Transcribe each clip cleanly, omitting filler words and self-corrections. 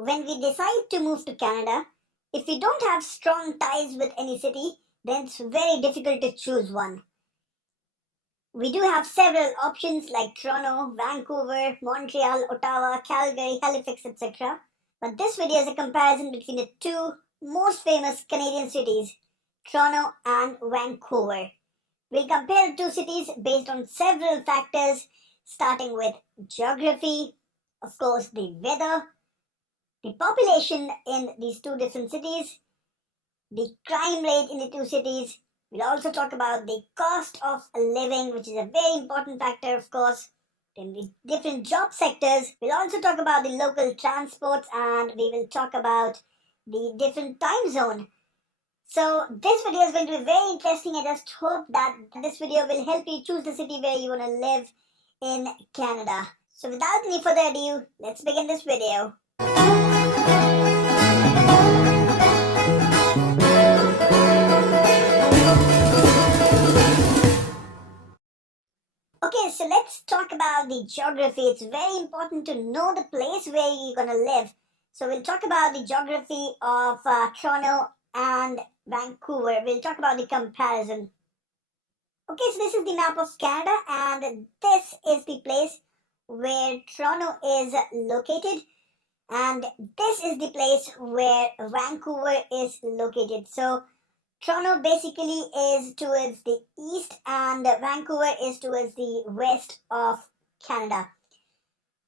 When we decide to move to Canada, if we don't have strong ties with any city, then it's very difficult to choose one. We do have several options like Toronto, Vancouver, Montreal, Ottawa, Calgary, Halifax, etc. But this video is a comparison between the two most famous Canadian cities, Toronto and Vancouver. We'll compare the two cities based on several factors, starting with geography, of course, the weather, the population in these two different cities, the crime rate in the two cities. We'll also talk about the cost of living, which is a very important factor, of course. Then the different job sectors. We'll also talk about the local transports, and we will talk about the different time zone. So this video is going to be very interesting. I just hope that this video will help you choose the city where you want to live in Canada. So without any further ado, let's begin this video. Okay, so let's talk about the geography. It's very important to know the place where you're going to live. So we'll talk about the geography of Toronto and Vancouver. We'll talk about the comparison. Okay, so this is the map of Canada, and this is the place where Toronto is located, and this is the place where Vancouver is located. So Toronto basically is towards the east and Vancouver is towards the west of Canada.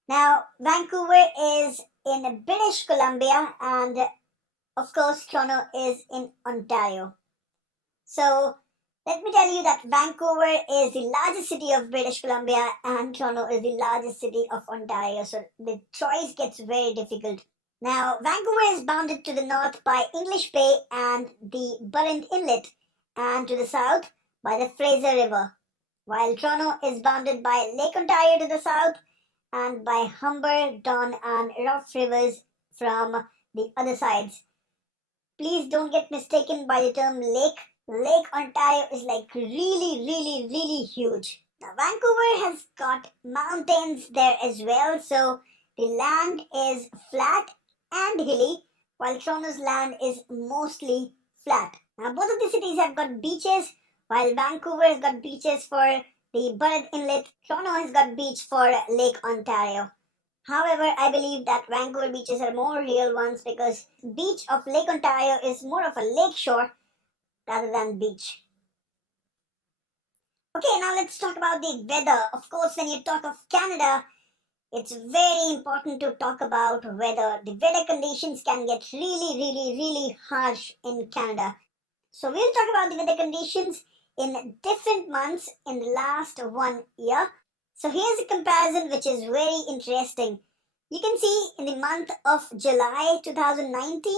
Now, Vancouver is in British Columbia, and of course Toronto is in Ontario. So let me tell you that Vancouver is the largest city of British Columbia and Toronto is the largest city of Ontario. So the choice gets very difficult. Now, Vancouver is bounded to the north by English Bay and the Burren Inlet, and to the south by the Fraser River, while Toronto is bounded by Lake Ontario to the south and by Humber, Don, and Rough rivers from the other sides. Please don't get mistaken by the term lake. Lake Ontario is like really huge. Now, Vancouver has got mountains there as well, so the land is flat and hilly, while Toronto's land is mostly flat. Now, both of the cities have got beaches. While Vancouver has got beaches for the Burren Inlet, Toronto has got beach for Lake Ontario. However, I believe that Vancouver beaches are more real ones because beach of Lake Ontario is more of a lake shore rather than beach. Okay, now let's talk about the weather. Of course, when you talk of Canada, it's very important to talk about weather. The weather conditions can get really harsh in Canada. So we'll talk about the weather conditions in different months in the last 1 year. So here's a comparison which is very interesting. You can see in the month of July 2019,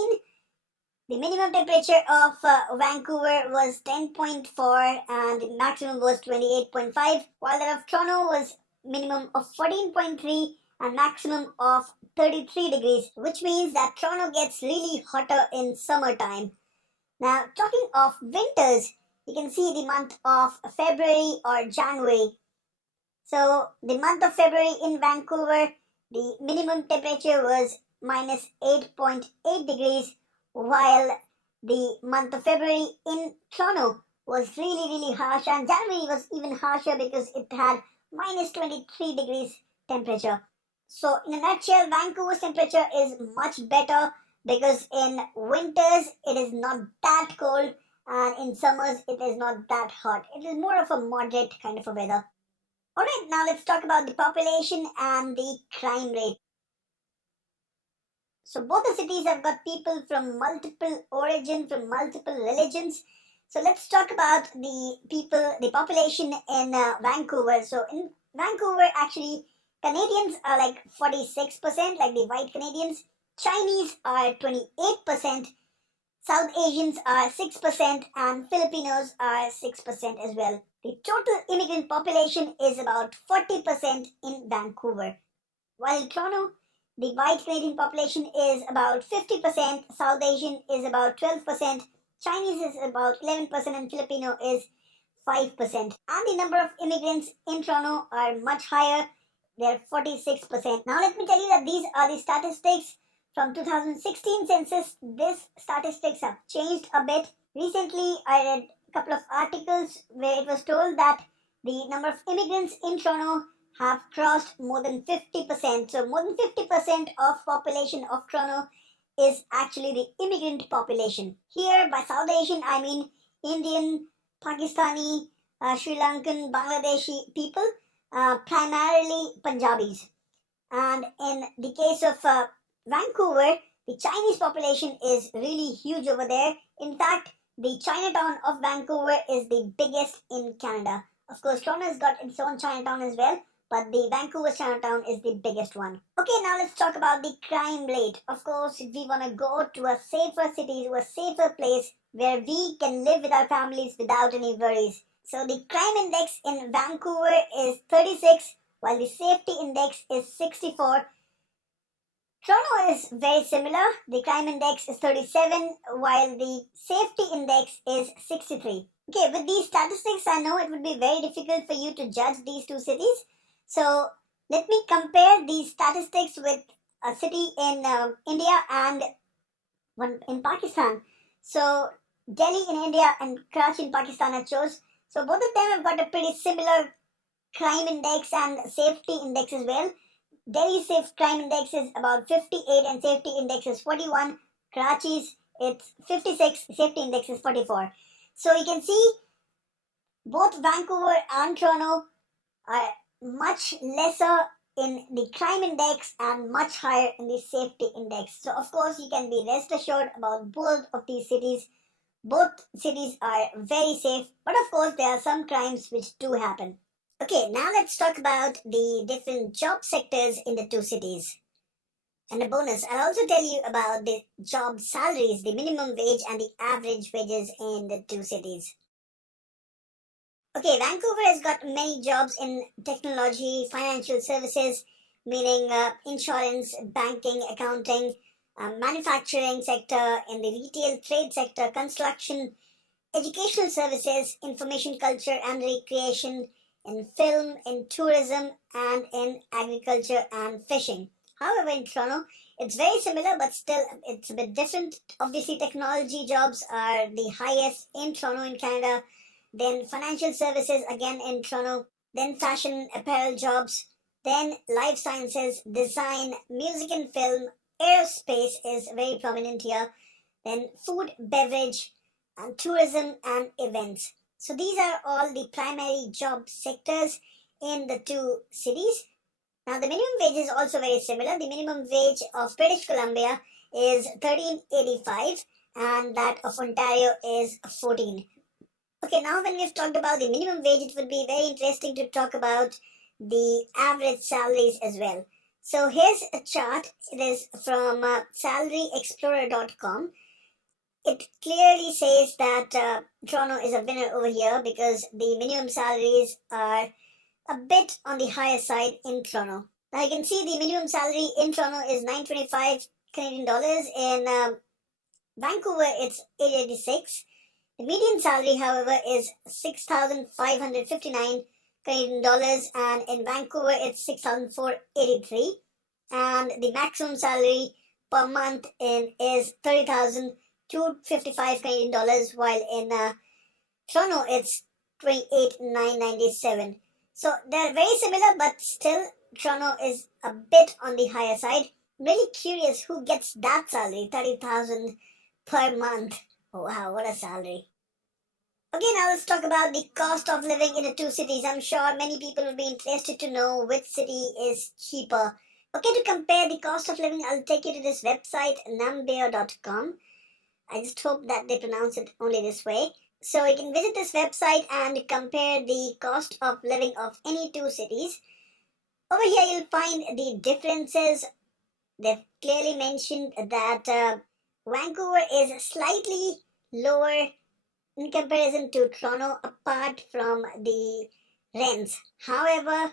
the minimum temperature of Vancouver was 10.4 and the maximum was 28.5, while that of Toronto was minimum of 14.3 and maximum of 33 degrees, which means that Toronto gets really hotter in summertime. Now, talking of winters, you can see the month of February or January. So, the month of February in Vancouver, the minimum temperature was minus 8.8 degrees, while the month of February in Toronto was really harsh, and January was even harsher because it had minus 23 degrees temperature. So in a nutshell, Vancouver's temperature is much better because in winters it is not that cold and in summers it is not that hot. It is more of a moderate kind of a weather. Alright, now let's talk about the population and the crime rate. So both the cities have got people from multiple origin, from multiple religions. So let's talk about the population in Vancouver. So in Vancouver, actually, Canadians are like 46%, like the white Canadians. Chinese are 28%. South Asians are 6% and Filipinos are 6% as well. The total immigrant population is about 40% in Vancouver. While in Toronto, the white Canadian population is about 50%, South Asian is about 12%, Chinese is about 11% and Filipino is 5%. And the number of immigrants in Toronto are much higher. They're 46%. Now let me tell you that these are the statistics From 2016 census, these statistics have changed a bit. Recently, I read a couple of articles where it was told that the number of immigrants in Toronto have crossed more than 50%. So more than 50% of population of Toronto is actually the immigrant population. Here, by South Asian, I mean Indian, Pakistani, Sri Lankan, Bangladeshi people, primarily Punjabis. And in the case of Vancouver, the Chinese population is really huge over there. In fact, the Chinatown of Vancouver is the biggest in Canada. Of course, Toronto has got its own Chinatown as well, but the Vancouver Chinatown is the biggest one. Okay, now let's talk about the crime rate. Of course, if we want to go to a safer city, to a safer place where we can live with our families without any worries. So the crime index in Vancouver is 36, while the safety index is 64. Toronto is very similar. The crime index is 37, while the safety index is 63. Okay, with these statistics, I know it would be very difficult for you to judge these two cities. So let me compare these statistics with a city in India and one in Pakistan. So Delhi in India and Karachi in Pakistan I chose. So both of them have got a pretty similar crime index and safety index as well. Delhi's safe crime index is about 58 and safety index is 41. Karachi's it's 56, safety index is 44. So you can see both Vancouver and Toronto are much lesser in the crime index and much higher in the safety index. So of course you can be rest assured about both of these cities. Both cities are very safe, but of course there are some crimes which do happen. Okay, now let's talk about the different job sectors in the two cities. And a bonus, I'll also tell you about the job salaries, the minimum wage and the average wages in the two cities. Okay, Vancouver has got many jobs in technology, financial services, meaning insurance, banking, accounting, manufacturing sector, in the retail trade sector, construction, educational services, information culture and recreation, in film, in tourism, and in agriculture and fishing. However, in Toronto, it's very similar, but still it's a bit different. Obviously, technology jobs are the highest in Toronto in Canada, then financial services again in Toronto, then fashion apparel jobs, then life sciences, design, music and film, aerospace is very prominent here, then food, beverage, and tourism and events. So these are all the primary job sectors in the two cities. Now the minimum wage is also very similar. The minimum wage of British Columbia is $13.85 and that of Ontario is $14. Okay, now when we've talked about the minimum wage, it would be very interesting to talk about the average salaries as well. So here's a chart. It is from salaryexplorer.com. It clearly says that Toronto is a winner over here because the minimum salaries are a bit on the higher side in Toronto. Now you can see the minimum salary in Toronto is $925 Canadian dollars. In Vancouver, it's $886. The median salary, however, is $6,559 Canadian dollars, and in Vancouver, it's $6,483. And the maximum salary per month is $30,255 Canadian dollars, while in Toronto, it's $28,997. So they're very similar, but still Toronto is a bit on the higher side. I'm really curious who gets that salary, $30,000 per month. Oh, wow, what a salary. Okay, now let's talk about the cost of living in the two cities. I'm sure many people will be interested to know which city is cheaper. Okay, to compare the cost of living, I'll take you to this website, numbeo.com. I just hope that they pronounce it only this way. So you can visit this website and compare the cost of living of any two cities. Over here, you'll find the differences. They've clearly mentioned that Vancouver is slightly lower in comparison to Toronto apart from the rents. However,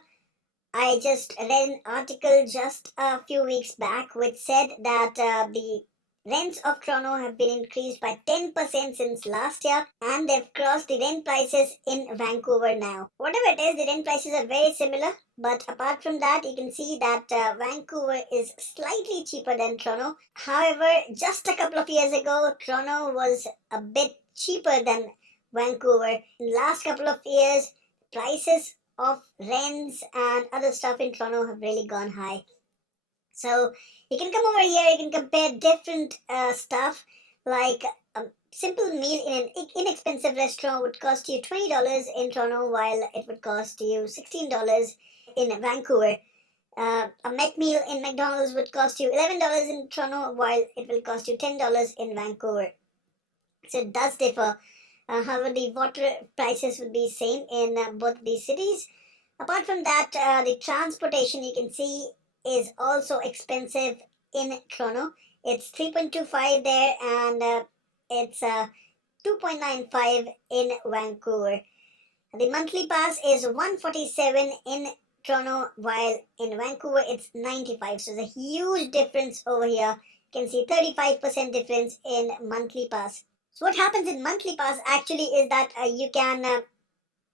I just read an article just a few weeks back which said that the rents of Toronto have been increased by 10% since last year and they've crossed the rent prices in Vancouver now. Whatever it is, the rent prices are very similar, But apart from that, you can see that Vancouver is slightly cheaper than Toronto. However, just a couple of years ago, Toronto was a bit cheaper than Vancouver. In the last couple of years, prices of rents and other stuff in Toronto have really gone high. So you can come over here, you can compare different stuff, like a simple meal in an inexpensive restaurant would cost you $20 in Toronto, while it would cost you $16 in Vancouver. A Mac meal in McDonald's would cost you $11 in Toronto, while it will cost you $10 in Vancouver. So it does differ. However, the water prices would be same in both these cities. Apart from that, the transportation you can see is also expensive in Toronto. It's 3.25 there, and it's 2.95 in Vancouver. The monthly pass is 147 in Toronto, while in Vancouver it's 95. So there's a huge difference over here. You can see 35% difference in monthly pass. So what happens in monthly pass actually is that you can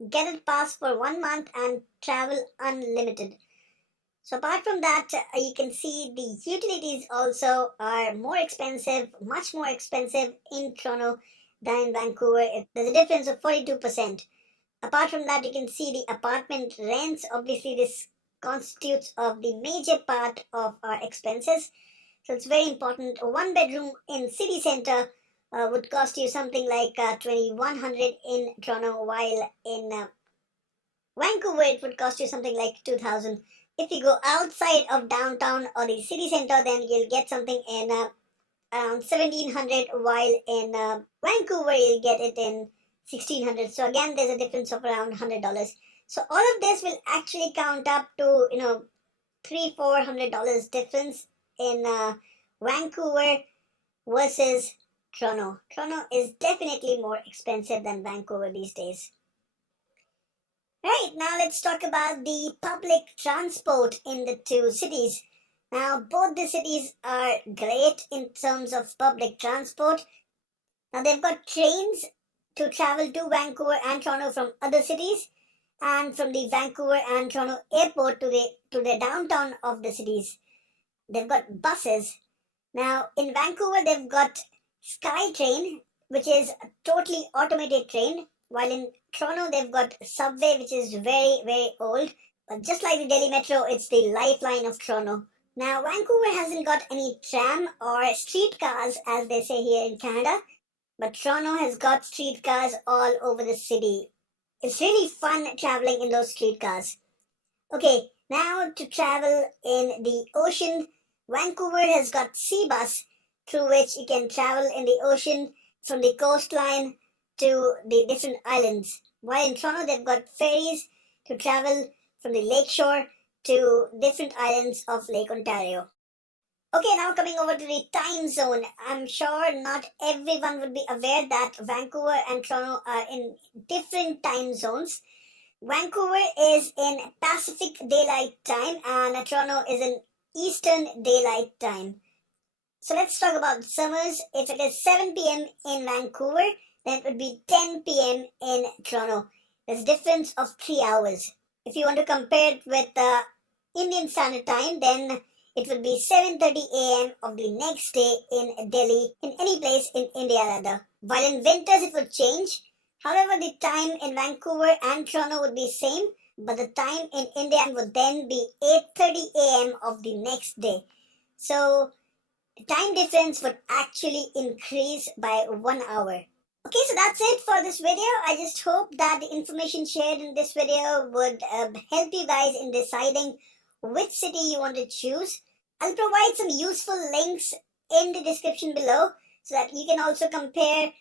get a pass for 1 month and travel unlimited. So apart from that, you can see the utilities also are more expensive, much more expensive in Toronto than in Vancouver. There's a difference of 42%. Apart from that, you can see the apartment rents. Obviously, this constitutes of the major part of our expenses. So it's very important. A 1 bedroom in city center would cost you something like $2,100 in Toronto, while in Vancouver it would cost you something like $2,000. If you go outside of downtown or the city center, then you'll get something in around $1,700, while in Vancouver you'll get it in $1,600. So again, there's a difference of around $100. So all of this will actually count up to $300-$400 difference in Vancouver versus Toronto. Toronto is definitely more expensive than Vancouver these days. Right, now let's talk about the public transport in the two cities. Now, both the cities are great in terms of public transport. Now, they've got trains to travel to Vancouver and Toronto from other cities, and from the Vancouver and Toronto airport to the downtown of the cities. They've got buses. Now, in Vancouver, they've got SkyTrain, which is a totally automated train, while in Toronto, they've got Subway, which is very, very old. But just like the Delhi Metro, it's the lifeline of Toronto. Now, Vancouver hasn't got any tram or streetcars, as they say here in Canada, but Toronto has got streetcars all over the city. It's really fun traveling in those streetcars. Okay, now to travel in the ocean, Vancouver has got Sea Bus, through which you can travel in the ocean from the coastline to the different islands. While in Toronto, they've got ferries to travel from the lakeshore to different islands of Lake Ontario. Okay, now coming over to the time zone. I'm sure not everyone would be aware that Vancouver and Toronto are in different time zones. Vancouver is in Pacific Daylight Time and Toronto is in Eastern Daylight Time. So let's talk about summers. If it is 7 p.m. in Vancouver, then it would be 10 p.m. in Toronto. There's a difference of 3 hours. If you want to compare it with Indian Standard Time, then it would be 7:30 a.m. of the next day in Delhi, in any place in India rather. While in winters it would change. However, the time in Vancouver and Toronto would be same, but the time in India would then be 8:30 a.m. of the next day. So the time difference would actually increase by 1 hour. Okay, so that's it for this video. I just hope that the information shared in this video would help you guys in deciding which city you want to choose. I'll provide some useful links in the description below so that you can also compare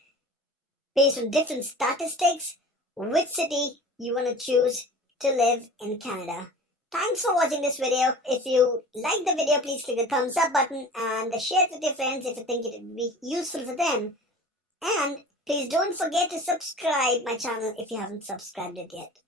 based on different statistics which city you want to choose to live in Canada. Thanks for watching this video. If you like the video, please click the thumbs up button and share it with your friends if you think it would be useful for them. And please don't forget to subscribe my channel if you haven't subscribed it yet.